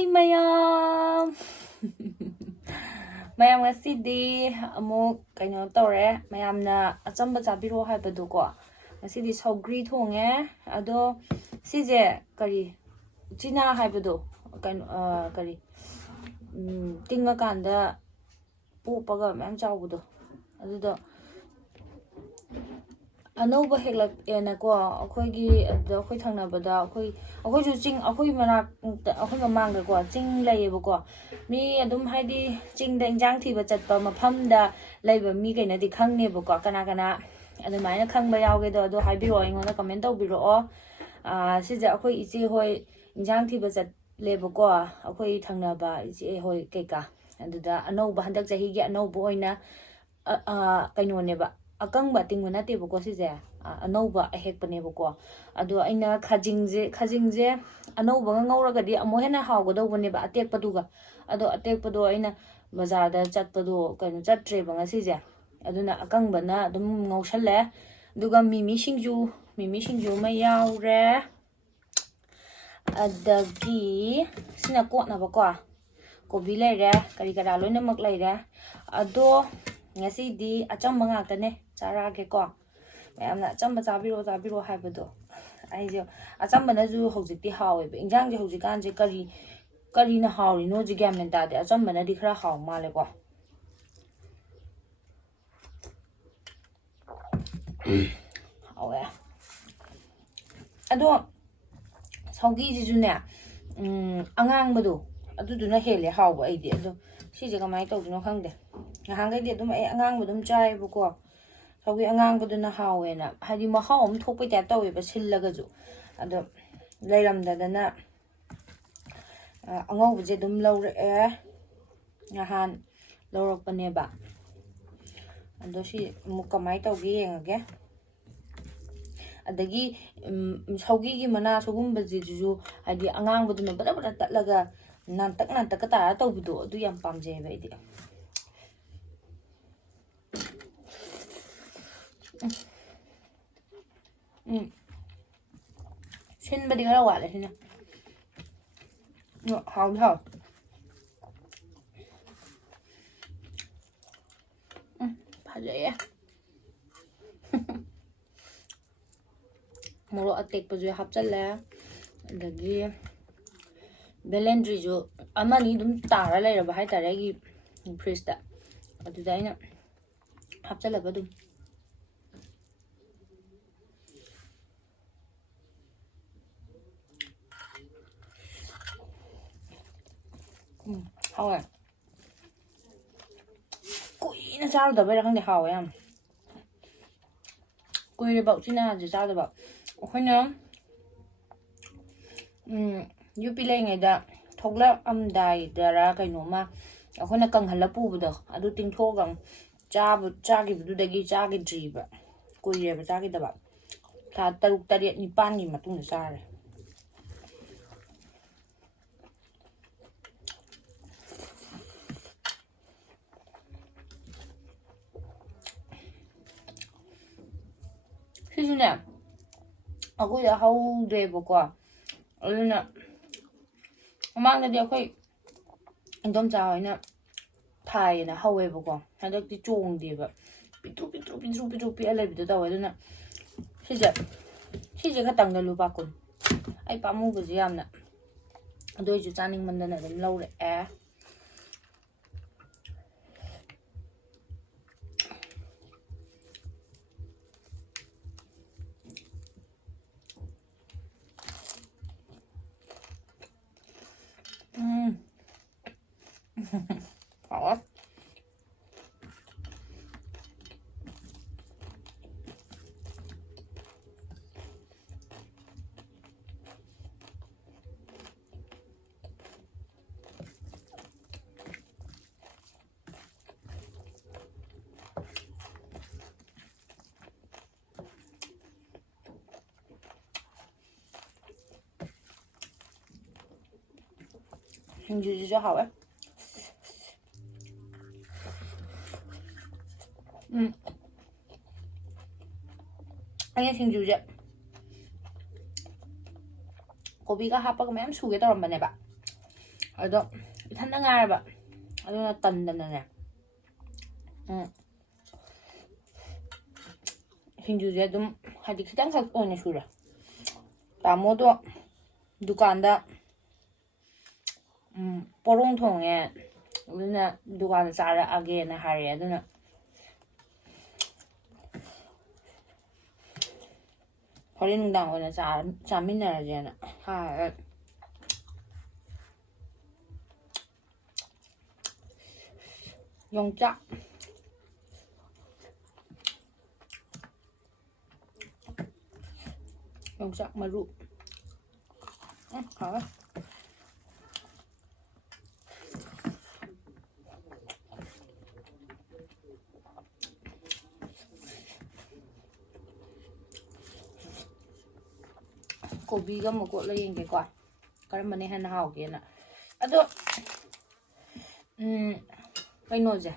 Hi mayam. mayam ngасꯤꯗꯤ ꯑꯃꯨꯛ ꯀꯩꯅꯣ ꯇꯧꯔꯦ mayamꯅ ꯑꯆꯝꯕ ꯆꯥꯕꯤꯔꯣ ꯍꯥꯏꯕꯗꯨꯀꯣ ngасꯤꯗꯤ ꯁꯧꯒ꯭ꯔꯤ ꯊꯣꯡꯉꯦ ꯑꯗꯣ ꯁꯤꯁꯦ ꯀꯔꯤ ꯆꯤꯅꯥ ꯍꯥꯏꯕꯗꯣ ꯀꯩꯅꯣ ꯀꯔꯤ ꯇꯤꯡꯉꯀꯥꯟꯗ ꯄꯣꯞꯄꯒ ꯃꯌꯥꯝ ꯆꯥꯎꯕꯗꯣ ꯑꯗꯨꯗꯣ ꯑꯅꯧꯕ ꯍꯦꯛꯂꯛꯑꯦꯅꯀꯣ ꯑꯩꯈꯣꯏꯒꯤ ꯑꯗꯨꯗ ꯑꯩꯈꯣꯏ ꯊꯪꯅꯕꯗ ꯑꯩꯈꯣꯏꯁꯨ ꯆꯤꯡ ꯑꯩꯈꯣꯏ ꯃꯅꯥꯛꯇ ꯑꯩꯈꯣꯏ ꯃꯃꯥꯡꯗꯀꯣ ꯆꯤꯡ ꯂꯩꯌꯦꯕꯀꯣ ꯃꯤ ꯑꯗꯨꯝ ꯍꯥꯏꯗꯤ ꯆꯤꯡꯗ ꯏꯟꯖꯥꯡ ꯊꯤꯕ ꯆꯠꯄ ꯃꯐꯝꯗ ꯂꯩꯕ ꯃꯤꯈꯩꯅꯗꯤ ꯈꯪꯅꯦꯕꯀꯣ ꯀꯅꯥ ꯀꯅꯥ ꯑꯗꯨꯃꯥꯏꯅ ꯈꯪꯕ ꯌꯥꯎꯒꯦꯗꯣ ꯑꯗꯣ ꯍꯥꯏꯕꯤꯔꯛꯑꯣ ꯑꯩꯉꯣꯟꯗ ꯀꯃꯦꯟ ꯇꯧꯕꯤꯔꯛꯑꯣ ꯁꯤꯁꯦ ꯑꯩꯈꯣই ꯏꯆꯦ ꯍꯣꯏ ꯏꯟꯖꯥꯡ ꯊꯤꯕ ꯆꯠꯂꯦꯕꯀꯣ ꯑꯩꯈꯣꯏ ꯊꯪꯅꯕ ꯏꯆꯦ ꯍꯣꯏ ꯀꯩꯀꯥ ꯑꯗꯨꯗ ꯑꯅꯧꯕ ꯍꯟꯗꯛ ꯆꯍꯤꯒꯤ ꯑꯅꯧꯕ ꯑꯣꯏꯅ ꯀꯩꯅꯣꯅꯦꯕ ꯑꯀꯪꯕ ꯑꯇꯤꯡꯕ ꯅꯠꯇꯦꯕꯀꯣ ꯁꯤꯁꯦ ꯑꯅꯧꯕ ꯑꯍꯦꯛꯄꯅꯦꯕꯀꯣ ꯑꯗꯣ ꯑꯩꯅ ꯈꯥꯖꯤꯡꯁꯦ ꯑꯅꯧꯕꯒ ꯉꯧꯔꯒꯗꯤ ꯑꯃꯨꯛ ꯍꯦꯟꯅ ꯍꯥꯎꯒꯗꯧꯕꯅꯦꯕ ꯑꯇꯦꯛꯄꯗꯨꯒ ꯑꯗꯣ ꯑꯇꯦꯛꯄꯗꯣ ꯑꯩꯅ ꯕꯖꯥꯔꯗ ꯆꯠꯄꯗꯣ ꯀꯩꯅꯣ ꯆꯠꯇ꯭ꯔꯦꯕ ꯉꯁꯤꯁꯦ ꯑꯗꯨꯅ ꯑꯀꯪꯕꯅ ꯑꯗꯨꯝ ꯉꯧꯁꯜꯂꯦ ꯑꯗꯨꯒ ꯃꯤꯃꯤ ꯁꯤꯡꯖꯨ ꯑꯃ ꯌꯥꯎꯔꯦ ꯑꯗꯒꯤ ꯁꯤꯅ ꯀꯣꯠꯅꯕꯀꯣ ꯀꯣꯕꯤ ꯂꯩꯔꯦ ꯀꯔꯤ ꯀꯔꯥ ꯂꯣꯏꯅꯃꯛ ꯂꯩꯔꯦ ꯑꯗꯣ ngасꯤꯗꯤ ꯑꯆꯝꯕ ꯉꯥꯛꯇꯅꯦ ꯆꯥꯔꯛꯑꯒꯦꯀꯣ ꯃꯌꯥꯝꯅ ꯑꯆꯝꯕ ꯆꯥꯕꯤꯔꯣ ꯍꯥꯏꯕꯗꯣ ꯑꯩꯁꯦ ꯑꯆꯝꯕꯅꯁꯨ ꯍꯧꯖꯤꯛꯇꯤ ꯍꯥꯎꯋꯦꯕ ꯏꯟꯖꯥꯡꯁꯦ ꯍꯧꯖꯤꯛꯀꯥꯟꯁꯦ ꯀꯔꯤꯅ ꯍꯥꯎꯔꯤꯅꯣꯁꯦ ꯒ꯭ꯌꯥꯟ ꯃꯦꯟ ꯇꯥꯗꯦ ꯑꯆꯝꯕꯅꯗꯤ ꯈꯔ ꯍꯥꯎ ꯃꯥꯜꯂꯦꯀꯣ ꯍꯥꯎꯋꯦ ꯑꯗꯣ ꯁꯧꯒꯤꯁꯤꯁꯨꯅꯦ ꯑꯉꯥꯡꯕꯗꯣ ꯑꯗꯨꯗꯨꯅ ꯍꯦꯜꯂꯦ ꯍꯥꯎꯕ ꯑꯩꯗꯤ ꯑꯗꯣ ꯁꯤꯁꯦ ꯀꯃꯥꯏꯅ ꯇꯧꯗꯣꯏꯅꯣ ꯈꯪꯗꯦ ꯅꯍꯥꯟꯈꯩꯗꯤ ꯑꯗꯨꯝ ꯑꯩ ꯑꯉꯥꯡꯕ ꯑꯗꯨꯝ ꯆꯥꯏꯌꯦꯕꯀꯣ ꯁꯧꯒꯤ ꯑꯉꯥꯡꯕꯗꯨꯅ ꯍꯥꯎꯋꯦꯅ ꯍꯥꯏꯗꯤ ꯃꯍꯥꯎ ꯑꯃ ꯊꯣꯛꯄꯩ ꯇꯥꯏꯞ ꯇꯧꯋꯦꯕ ꯁꯤꯜꯂꯒꯁꯨ ꯑꯗꯣ ꯂꯩꯔꯝꯗꯗꯅ ꯑꯉꯧꯕꯁꯦ ꯑꯗꯨꯝ ꯂꯧꯔꯛꯑꯦ ꯅꯍꯥꯟ ꯂꯧꯔꯛꯄꯅꯦꯕ ꯑꯗꯣ ꯁꯤ ꯑꯃꯨꯛ ꯀꯃꯥꯏꯅ ꯇꯧꯒꯦ ꯌꯦꯡꯉꯒꯦ ꯑꯗꯒꯤ ꯁꯧꯒꯤꯒꯤ ꯃꯅꯥ ꯁꯨꯒꯨꯝꯕꯁꯤꯁꯨ ꯍꯥꯏꯗꯤ ꯑꯉꯥꯡꯕꯗꯨꯅ ꯕꯗ ꯕꯗ ꯇꯠꯂꯒ ꯅꯥꯟꯇꯛꯀ ꯇꯥꯔ ꯇꯧꯕꯗꯣ ꯑꯗꯨ ꯌꯥꯝ ꯄꯥꯝꯖꯩꯑꯕ ꯑꯩꯗꯤ ꯁꯤꯟꯕꯗꯤ ꯈꯔ ꯋꯥꯠꯂꯦ ꯁꯤꯅ ꯍꯥꯎꯗꯤ ꯍꯥꯎ ꯐꯖꯩꯌꯦ ꯃꯣꯔꯣꯛ ꯑꯇꯦꯛꯄꯁꯨ ꯍꯥꯞꯆꯜꯂꯦ ꯑꯗꯒꯤ ꯕꯦꯂꯦꯟꯗ꯭ꯔꯤꯁꯨ ꯑꯃꯅꯤ ꯑꯗꯨꯝ ꯇꯥꯔ ꯂꯩꯔꯕ ꯍꯥꯏꯇꯥꯔꯦ ꯑꯩꯒꯤ ꯐ꯭ꯔꯤꯖꯇ ꯑꯗꯨꯗ ꯑꯩꯅ ꯍꯥꯞꯆꯜꯂꯒ ꯑꯗꯨꯝ ꯍꯥꯎꯋꯦ ꯀꯨꯏꯅ ꯆꯥꯔꯨꯗꯕꯩꯔꯥ ꯈꯪꯗꯦ ꯍꯥꯎꯋꯦ ꯌꯥꯝ ꯀꯨꯏꯔꯦꯕ ꯎꯆꯤꯅꯥꯁꯦ ꯆꯥꯗꯕ ꯑꯩꯈꯣꯏꯅ ꯌꯨꯄꯤ ꯂꯩꯉꯩꯗ ꯊꯣꯛꯂꯛꯑꯝꯗꯥꯏꯗꯔ ꯀꯩꯅꯣꯝꯃ ꯑꯩꯈꯣꯏꯅ ꯀꯪꯍꯜꯂ ꯄꯨꯕꯗꯣ ꯑꯗꯨ ꯇꯤꯡꯊꯣꯛꯑꯒ ꯆꯥꯈꯤꯕꯗꯨꯗꯒꯤ ꯆꯥꯈꯤꯗ꯭ꯔꯤꯕ ꯀꯨꯏꯔꯦꯕ ꯆꯥꯈꯤꯗꯕ ꯊꯥ 6, 7, 9ꯒꯤ ꯃꯇꯨꯡꯗ ꯆꯥꯔꯦ ꯁꯤꯁꯨꯅꯦ ꯑꯩꯈꯣꯏꯗ ꯍꯧꯗ꯭ꯔꯦꯕꯀꯣ ꯑꯗꯨꯅ ꯃꯃꯥꯡꯗꯗꯤ ꯑꯩꯈꯣꯏ ꯏꯟꯗꯣꯝꯆꯥ ꯍꯣꯏꯅ ꯊꯥꯏꯌꯦꯅ ꯍꯧꯋꯦꯕꯀꯣ ꯍꯟꯗꯛꯇꯤ ꯆꯣꯡꯗꯦꯕ ꯄꯤꯛꯇ꯭ꯔꯨ ꯄꯤꯛꯑ ꯂꯩꯕꯗꯣ ꯇꯧꯋꯦ ꯑꯗꯨꯅ ꯁꯤꯁꯦ ꯈꯛꯇꯪꯗ ꯂꯨꯄꯥ 10 ꯑꯩ ꯄꯥꯝꯃꯨꯕꯁꯦ ꯌꯥꯝꯅ ꯑꯗꯨ ꯑꯣꯏꯁꯨ ꯆꯥꯅꯤꯡꯃꯟꯗꯅ ꯑꯗꯨꯝ ꯂꯧꯔꯛꯑꯦ ꯍꯥꯎꯋꯦ ꯁꯤꯡꯖꯨꯁꯤꯁꯨ ꯍꯥꯎꯋꯦ ꯑꯩꯅ ꯁꯤꯡꯖꯨꯁꯦ ꯀꯣꯕꯤꯒ ꯍꯥꯞꯄꯒ ꯃꯌꯥꯝ ꯁꯨꯒꯦ ꯇꯧꯔꯝꯕꯅꯦꯕ ꯑꯗꯣ ꯏꯊꯟꯇ ꯉꯥꯏꯔꯕ ꯑꯗꯨꯅ ꯇꯟꯗꯅꯅꯦ ꯁꯤꯡꯖꯨꯁꯦ ꯑꯗꯨꯝ ꯍꯥꯏꯗꯤ ꯈꯤꯇꯪꯈꯛ ꯑꯣꯏꯅ ꯁꯨꯔꯦ ꯇꯥꯃꯣꯗꯣ ꯗꯨꯀꯥꯟꯗ ꯄꯣꯔꯣꯡ ꯊꯣꯡꯉꯦ ꯑꯗꯨꯅ ꯗꯨꯀꯥꯟꯗ ꯆꯥꯔꯛꯑꯒꯦꯅ ꯍꯥꯏꯔꯛꯑꯦ ꯑꯗꯨꯅ ꯍꯣꯔꯦꯟ ꯅꯨꯡꯗꯥꯡ ꯑꯣꯏꯅ ꯆꯥꯃꯤꯟꯅꯔꯁꯦꯅ ꯍꯥꯏꯔꯦ ꯌꯣꯡꯆꯥꯛ ꯃꯔꯨ ꯍꯥꯎꯋꯦ ꯀꯣꯕꯤꯒ ꯑꯃꯨꯛ ꯀꯣꯠꯂ ꯌꯦꯡꯒꯦꯀꯣ ꯀꯔꯝꯕꯅ ꯍꯦꯟꯅ ꯍꯥꯎꯒꯦꯅ ꯑꯗꯣ ꯀꯩꯅꯣꯁꯦ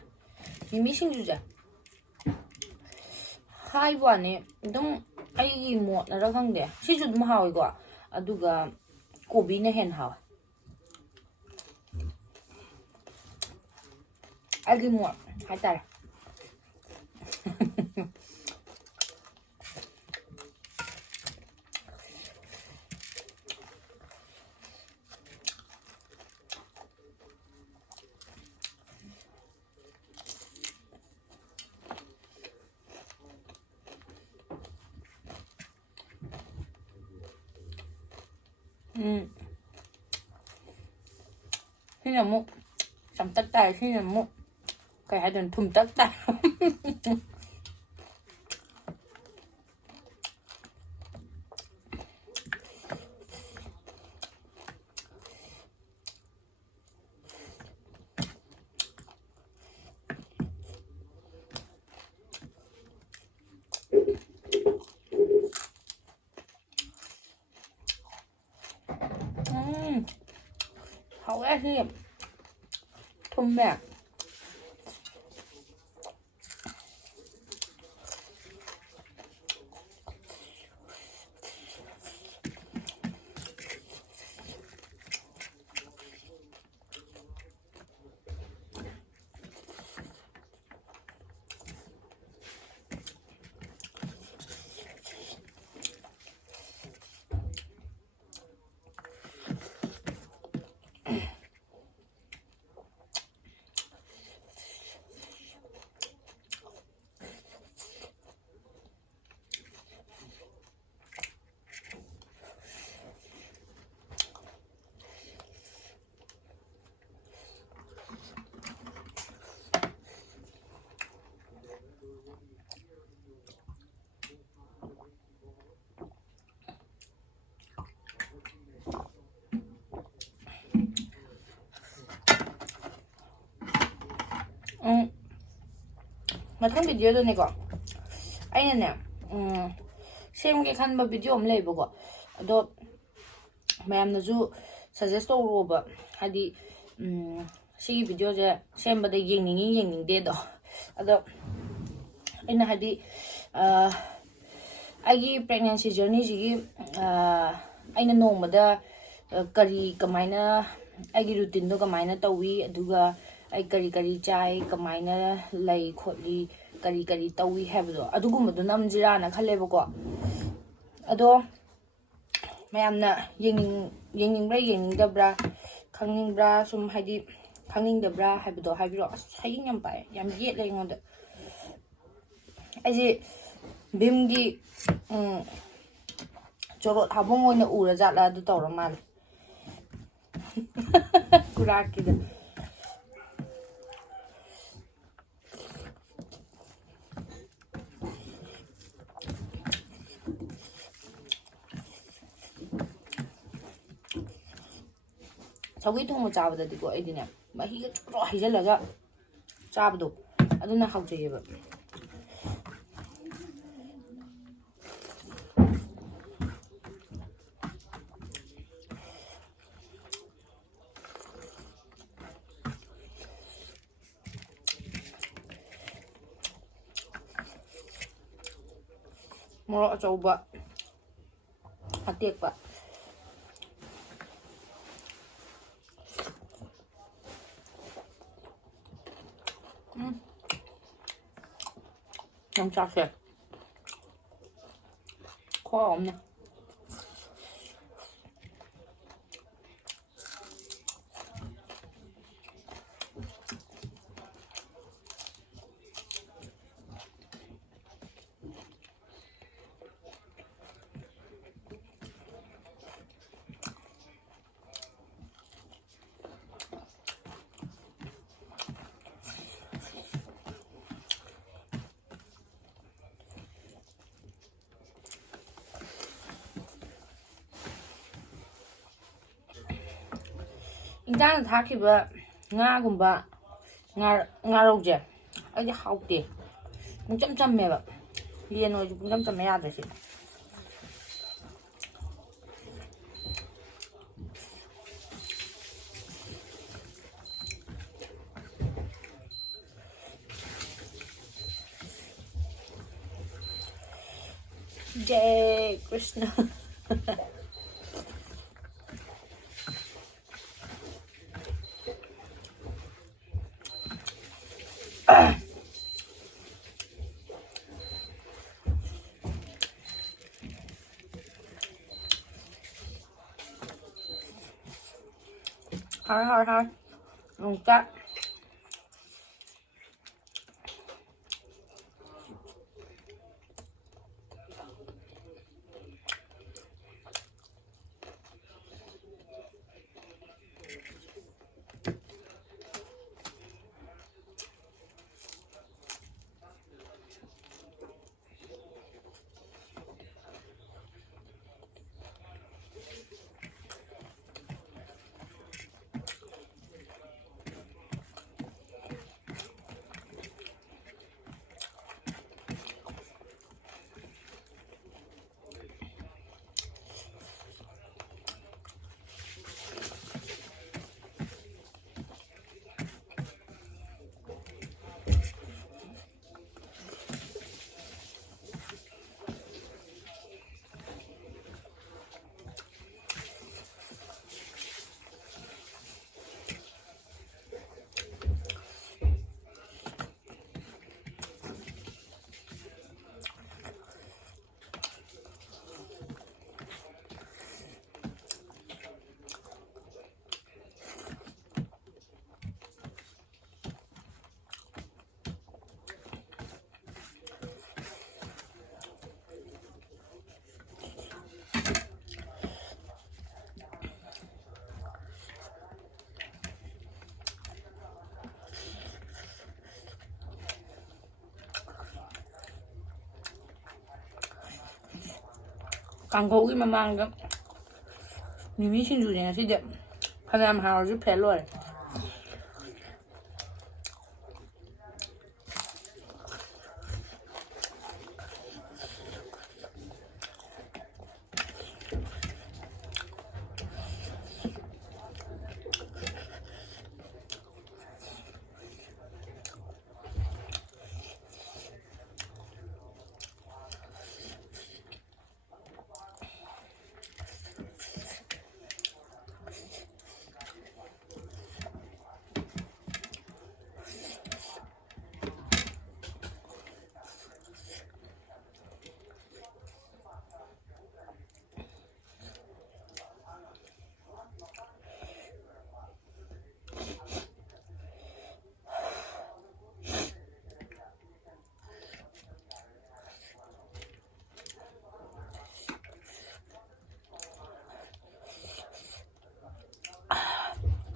ꯃꯤꯃꯤ ꯁꯤꯡꯖꯨꯁꯦ ꯍꯥꯏꯕ ꯋꯥꯅꯤ ꯑꯗꯨꯝ ꯑꯩꯒꯤ ꯃꯣꯠꯅꯔ ꯈꯪꯗꯦ ꯁꯤꯁꯨ ꯑꯗꯨꯝ ꯍꯥꯎꯋꯤꯀꯣ ꯑꯗꯨꯒ ꯀꯣꯕꯤꯅ ꯍꯦꯟꯅ ꯍꯥꯎꯋꯦ ꯑꯩꯒꯤ ꯃꯣꯠ ꯍꯥꯏꯇꯥꯔꯦ ꯁꯤꯅ ꯑꯃꯨꯛ ꯆꯝꯇꯛ ꯇꯥꯏ ꯁꯤꯅ ꯑꯃꯨꯛ ꯀꯩ ꯍꯥꯏꯗꯣꯏꯅꯣ ꯊꯨꯝꯇꯛ ꯇꯥꯏ hậu á thì thùng nè mathang video do ne ko aina ne same ge khan ba video am leibo ko ado mayam na ju suggest to ro ba hadi si video je same ba de yeng de do ado aina hadi agi pregnancy journey ji aina no ma da kari kamaina agi routine do kamaina tawi aduga ai kari chai kamaina lay khotli kari tawi haibdo adugumadu namjira na khallebako ado mayamna yengningbra khangningbra sum haidi khangningdebra haibdo haibiro saying yam pai yam yet lay ngonda aji bimgi jorot habong oina ura jatla adu tawra mal kurakida Sawi thong chaba diko aidine mahi ga chukro hijalaga chabdo aduna hawjeyeba moro achauba atekba 영차세 코가 없네. 인장에 닭이면 ꯉꯥꯒꯨꯝꯕ ꯉꯥꯔꯧꯁꯦ ꯑꯩꯗꯤ ꯍꯥꯎꯇꯦ ꯄꯨꯡꯆꯝ ꯆꯝꯃꯦꯕ ꯌꯦꯟ ꯑꯣꯏꯔꯁꯨ ꯄꯨꯡꯆꯝ ꯆꯝꯃꯦ ꯌꯥꯗ꯭ꯔꯦ ꯁꯤ जय Krishna thôi chắc ꯀꯥꯡꯍꯧꯒꯤ ꯃꯃꯥꯡꯗ ꯃꯤꯃꯤ ꯁꯤꯡꯖꯨꯁꯦ ꯉꯁꯤꯗꯤ ꯐꯅꯌꯥꯝ ꯍꯥꯎꯔꯁꯨ ꯐꯦꯜ ꯑꯣꯏꯔꯦ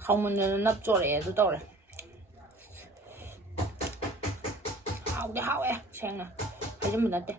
ꯍꯥꯎꯃꯟꯗꯅ ꯅꯞ ꯆꯣꯔꯛꯑꯦ ꯑꯗꯨ ꯇꯧꯔꯦ ꯍꯥꯎꯗꯤ ꯍꯥꯎꯋꯦ ꯁꯦꯡꯅ ꯍꯥꯏꯖꯟꯕ ꯅꯠꯇꯦ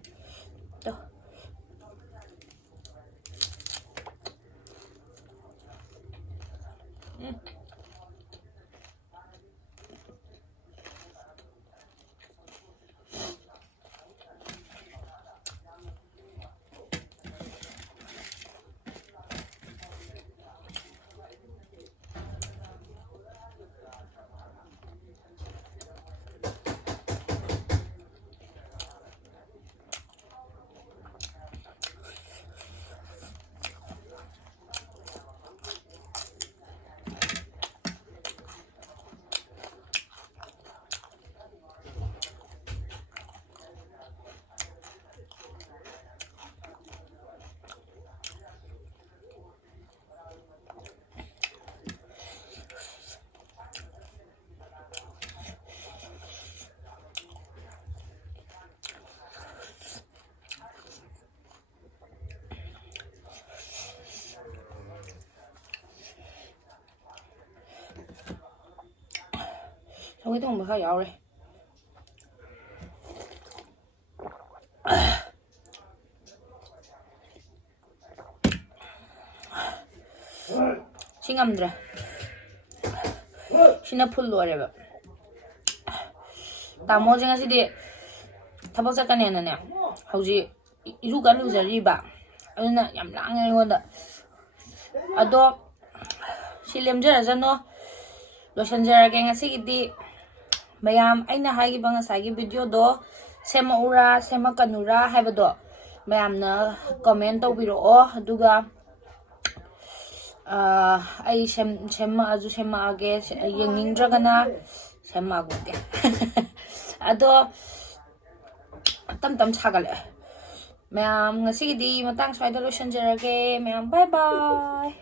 ꯁꯧꯒ꯭ꯔꯤ ꯊꯣꯡꯕ ꯈꯔ ꯌꯥꯎꯔꯦ ꯁꯤ ꯉꯝꯗ꯭ꯔꯦ sina full loireba tamoje ngasidi thapok sakane ne hauji iru kan luzariba aduna yam lange ngonda ado silemjara jano losanjara ge ngasigidi mayam aina hagi banga sagi video do sema ura sema kanura haibado mayamna comment tawbiro aduga ai sema aju sema age yengingdragana sema goge ado tam sagale mayam ngasigidi matang swaida losanjarage mayam bye bye